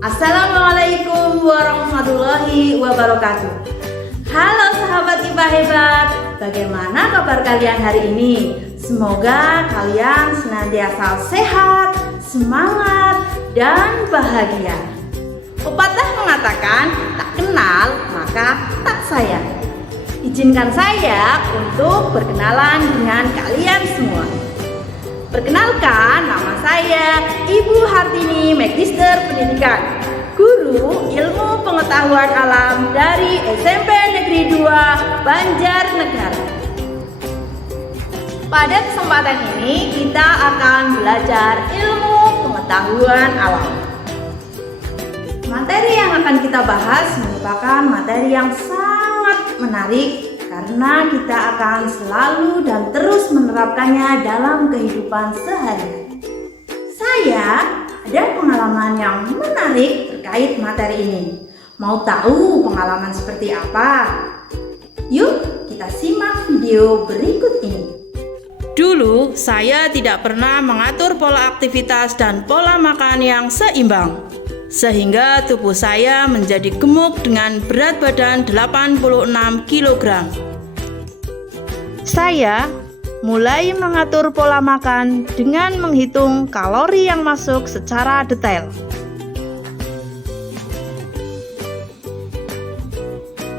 Assalamualaikum warahmatullahi wabarakatuh. Halo sahabat IPA hebat, bagaimana kabar kalian hari ini? Semoga kalian senantiasa sehat, semangat, dan bahagia. Pepatah mengatakan, tak kenal maka tak sayang. Izinkan saya untuk berkenalan dengan kalian semua. Perkenalkan, nama saya Ibu Hartini, Magister Pendidikan, Guru Ilmu Pengetahuan Alam dari SMP Negeri 2 Banjarnegara. Pada kesempatan ini kita akan belajar ilmu pengetahuan alam. Materi yang akan kita bahas merupakan materi yang sangat menarik karena kita akan selalu dan terus menerapkannya dalam kehidupan sehari-hari. Saya ada pengalaman yang menarik terkait materi ini. Mau tahu pengalaman seperti apa? Yuk kita simak video berikut ini. Dulu saya tidak pernah mengatur pola aktivitas dan pola makan yang seimbang, sehingga tubuh saya menjadi gemuk dengan berat badan 86 kg. Saya mulai mengatur pola makan dengan menghitung kalori yang masuk secara detail.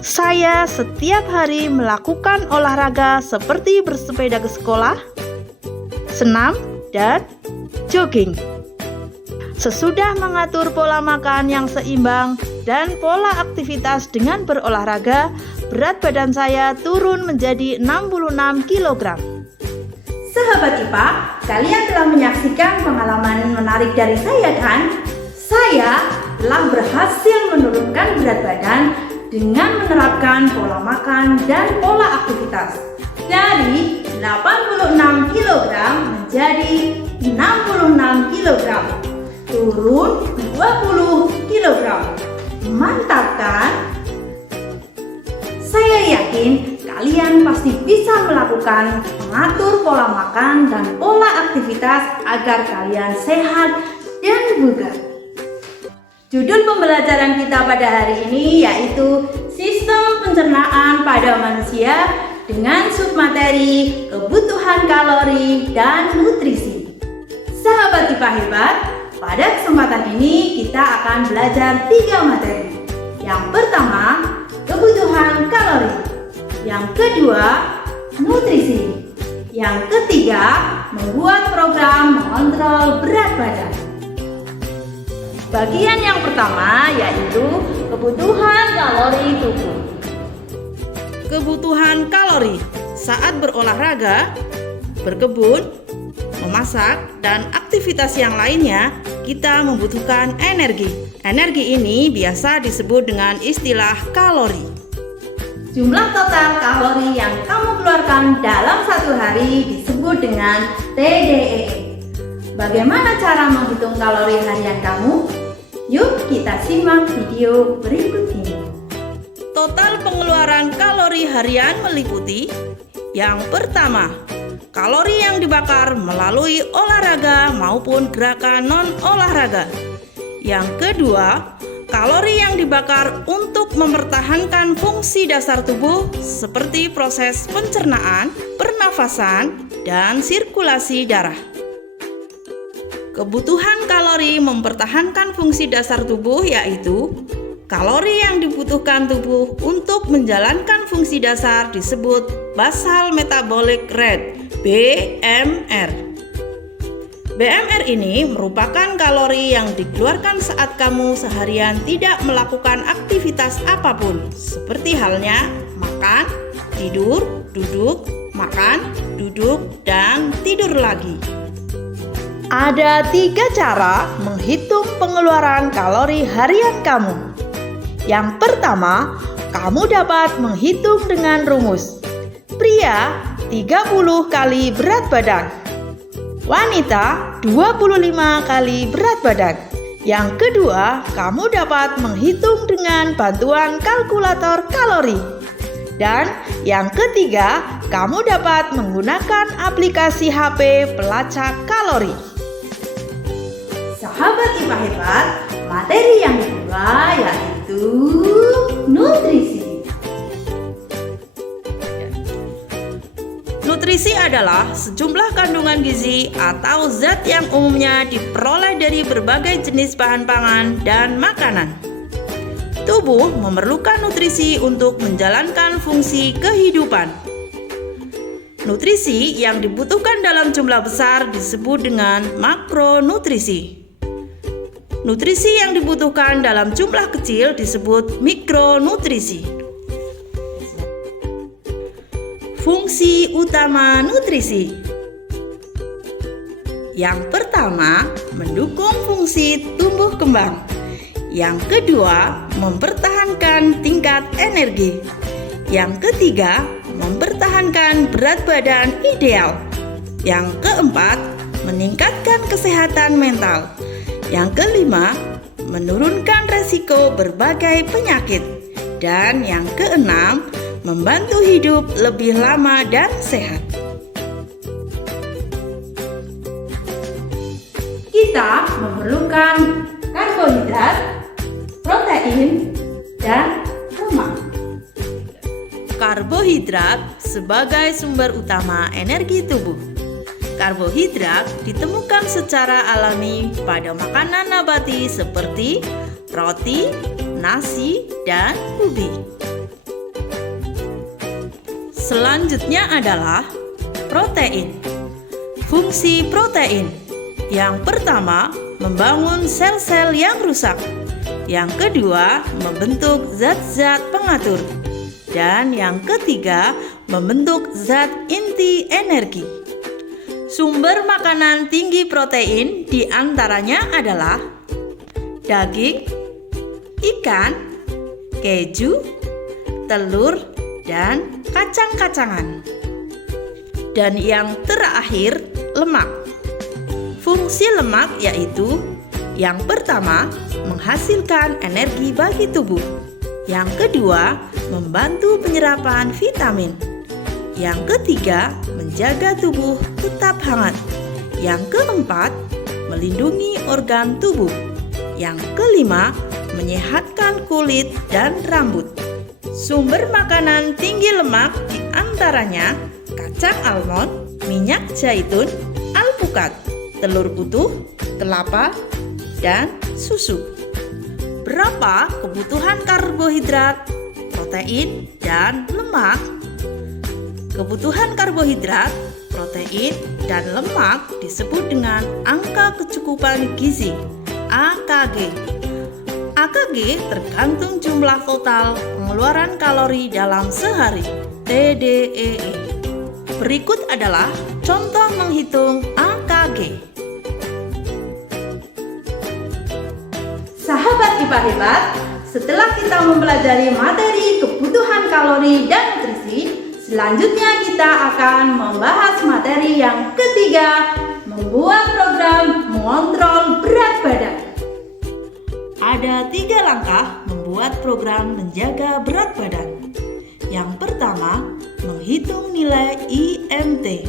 Saya setiap hari melakukan olahraga seperti bersepeda ke sekolah, senam, dan jogging. Sesudah mengatur pola makan yang seimbang dan pola aktivitas dengan berolahraga, berat badan saya turun menjadi 66 kg. Sahabat IPA, kalian telah menyaksikan pengalaman menarik dari saya kan? Saya telah berhasil menurunkan berat badan dengan menerapkan pola makan dan pola aktivitas dari 86 kg menjadi 66 kg. Turun 20 kg. Mantap kan? Saya yakin kalian pasti bisa melakukan mengatur pola makan dan pola aktivitas agar kalian sehat dan bugar. Judul pembelajaran kita pada hari ini yaitu Sistem Pencernaan pada Manusia dengan submateri Kebutuhan Kalori dan Nutrisi. Sahabat IPA hebat, pada kesempatan ini kita akan belajar 3 materi. Yang pertama, kebutuhan kalori. Yang kedua, nutrisi. Yang ketiga, membuat program mengontrol berat badan. Bagian yang pertama yaitu kebutuhan kalori tubuh. Kebutuhan kalori saat berolahraga, berkebun, memasak, dan aktivitas yang lainnya, kita membutuhkan energi. Energi ini biasa disebut dengan istilah kalori. Jumlah total kalori yang kamu keluarkan dalam satu hari disebut dengan TDEE. Bagaimana cara menghitung kalori harian kamu? Yuk kita simak video berikut ini. Total pengeluaran kalori harian meliputi: yang pertama, kalori yang dibakar melalui olahraga maupun gerakan non-olahraga. Yang kedua, kalori yang dibakar untuk mempertahankan fungsi dasar tubuh seperti proses pencernaan, pernafasan, dan sirkulasi darah. Kebutuhan kalori mempertahankan fungsi dasar tubuh yaitu kalori yang dibutuhkan tubuh untuk menjalankan fungsi dasar disebut basal metabolic rate (BMR). BMR ini merupakan kalori yang dikeluarkan saat kamu seharian tidak melakukan aktivitas apapun, seperti halnya makan, tidur, duduk, makan, duduk, dan tidur lagi. Ada 3 cara menghitung pengeluaran kalori harian kamu. Yang pertama, kamu dapat menghitung dengan rumus. Pria 30 kali berat badan, wanita 25 kali berat badan. Yang kedua, kamu dapat menghitung dengan bantuan kalkulator kalori. Dan yang ketiga, kamu dapat menggunakan aplikasi HP pelacak kalori. Sahabat IPA hebat, Materi yang kedua yaitu nutrisi. Nutrisi adalah sejumlah kandungan gizi atau zat yang umumnya diperoleh dari berbagai jenis bahan pangan dan makanan. Tubuh memerlukan nutrisi untuk menjalankan fungsi kehidupan. Nutrisi yang dibutuhkan dalam jumlah besar disebut dengan makronutrisi. Nutrisi yang dibutuhkan dalam jumlah kecil disebut mikronutrisi. Fungsi utama nutrisi. Yang pertama, mendukung fungsi tumbuh kembang. Yang kedua, mempertahankan tingkat energi. Yang ketiga, mempertahankan berat badan ideal. Yang keempat, meningkatkan kesehatan mental. Yang kelima, menurunkan resiko berbagai penyakit. Dan yang keenam, membantu hidup lebih lama dan sehat. Kita memerlukan karbohidrat, protein, dan lemak. Karbohidrat sebagai sumber utama energi tubuh. Karbohidrat ditemukan secara alami pada makanan nabati seperti roti, nasi, dan ubi. Selanjutnya adalah protein. Fungsi protein. Yang pertama, membangun sel-sel yang rusak. Yang kedua, membentuk zat-zat pengatur. Dan yang ketiga, membentuk zat inti energi. Sumber makanan tinggi protein diantaranya adalah daging, ikan, keju, telur, dan kacang-kacangan. Dan yang terakhir, lemak. Fungsi lemak yaitu yang pertama, menghasilkan energi bagi tubuh. Yang kedua, membantu penyerapan vitamin. Yang ketiga, menjaga tubuh tetap hangat. Yang keempat, melindungi organ tubuh. Yang kelima, menyehatkan kulit dan rambut. Sumber makanan tinggi lemak diantaranya kacang almond, minyak zaitun, alpukat, telur utuh, kelapa, dan susu. Berapa kebutuhan karbohidrat, protein, dan lemak? Kebutuhan karbohidrat, protein, dan lemak disebut dengan angka kecukupan gizi (AKG). AKG tergantung jumlah total pengeluaran kalori dalam sehari (TDEE). Berikut adalah contoh menghitung AKG. Sahabat IPA hebat, setelah kita mempelajari materi kebutuhan kalori dan nutrisi, selanjutnya kita akan membahas materi yang ketiga, membuat program mengontrol berat badan. Ada 3 langkah membuat program menjaga berat badan. Yang pertama, menghitung nilai IMT.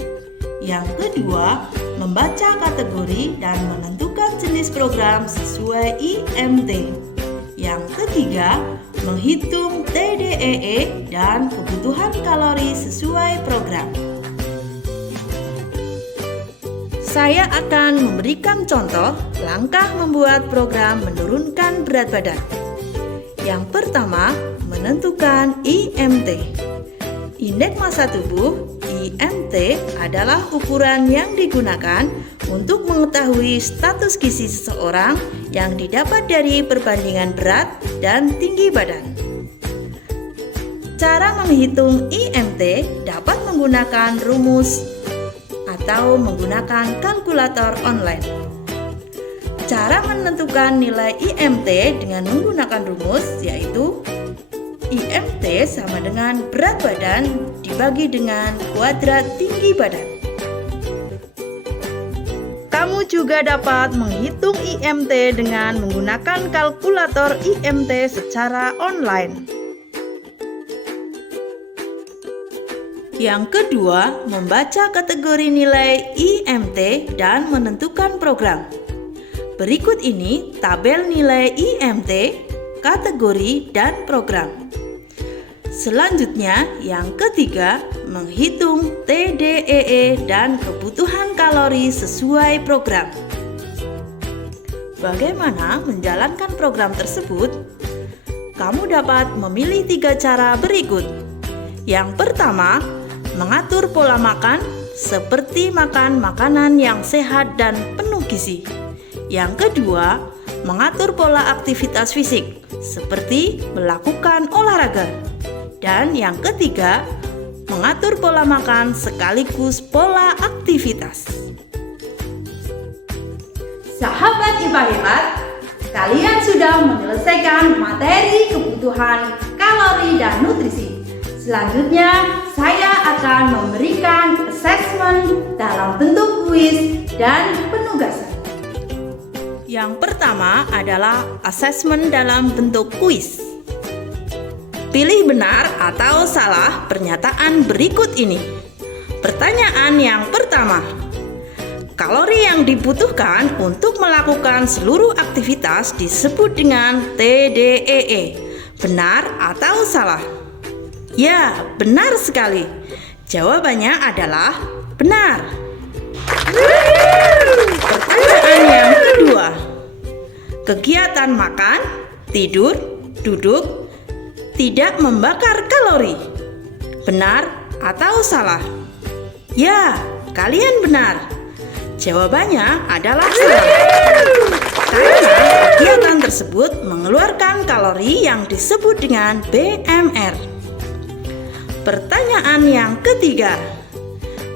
Yang kedua, membaca kategori dan menentukan jenis program sesuai IMT. Yang ketiga, menghitung TDEE dan kebutuhan kalori sesuai program. Saya akan memberikan contoh langkah membuat program menurunkan berat badan. Yang pertama, menentukan IMT. Indeks massa tubuh IMT adalah ukuran yang digunakan untuk mengetahui status gizi seseorang yang didapat dari perbandingan berat dan tinggi badan. Cara menghitung IMT dapat menggunakan rumus atau menggunakan kalkulator online. Cara menentukan nilai IMT dengan menggunakan rumus yaitu IMT sama dengan berat badan dibagi dengan kuadrat tinggi badan. Kamu juga dapat menghitung IMT dengan menggunakan kalkulator IMT secara online. Yang kedua, membaca kategori nilai IMT dan menentukan program. Berikut ini tabel nilai IMT, kategori, dan program. Selanjutnya, yang ketiga, menghitung TDEE dan kebutuhan kalori sesuai program. Bagaimana menjalankan program tersebut? Kamu dapat memilih 3 cara berikut. Yang pertama, mengatur pola makan seperti makan makanan yang sehat dan penuh gizi. Yang kedua, mengatur pola aktivitas fisik seperti melakukan olahraga. Dan yang ketiga, mengatur pola makan sekaligus pola aktivitas. Sahabat IPA hebat, kalian sudah menyelesaikan materi kebutuhan kalori dan nutrisi. Selanjutnya, saya akan memberikan assessment dalam bentuk kuis dan penugasan. Yang pertama adalah asesmen dalam bentuk kuis. Pilih benar atau salah pernyataan berikut ini. Pertanyaan yang pertama, kalori yang dibutuhkan untuk melakukan seluruh aktivitas disebut dengan TDEE. Benar atau salah? Ya, benar sekali. Jawabannya adalah benar. Pertanyaan yang kedua, kegiatan makan, tidur, duduk tidak membakar kalori. Benar atau salah? Ya, kalian benar. Jawabannya adalah salah. Karena kegiatan tersebut mengeluarkan kalori yang disebut dengan BMR. Pertanyaan yang ketiga,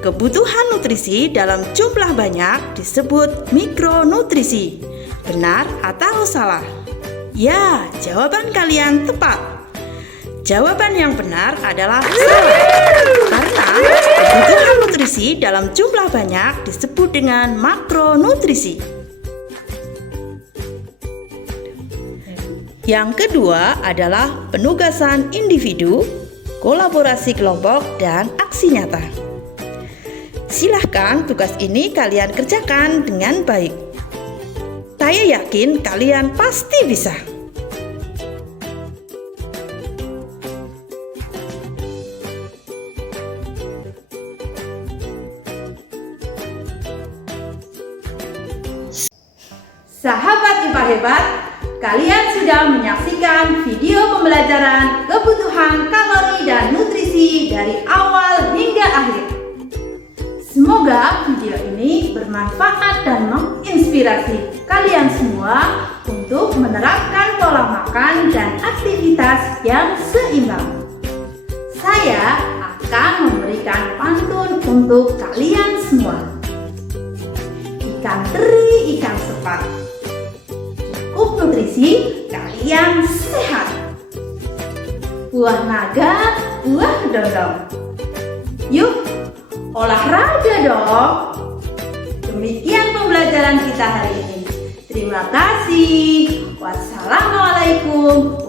kebutuhan nutrisi dalam jumlah banyak disebut mikronutrisi. Benar atau salah? Ya, jawaban kalian tepat. Jawaban yang benar adalah salah. Karena kebutuhan nutrisi dalam jumlah banyak disebut dengan makronutrisi. Yang kedua adalah penugasan individu, kolaborasi kelompok, dan aksi nyata. Silahkan tugas ini kalian kerjakan dengan baik. Saya yakin kalian pasti bisa. Sahabat IPA hebat, kalian sudah menyaksikan video pembelajaran kebutuhan kalori dan nutrisi dari awal hingga akhir. Semoga video ini bermanfaat dan menginspirasi kalian semua untuk menerapkan pola makan dan aktivitas yang seimbang. Saya akan memberikan pantun untuk kalian semua. Ikan teri, ikan sepat. Cukup nutrisi, kalian sehat. Buah naga, buah dodong. Yuk, olahraga dong. Demikian pembelajaran kita hari ini. Terima kasih. Wassalamualaikum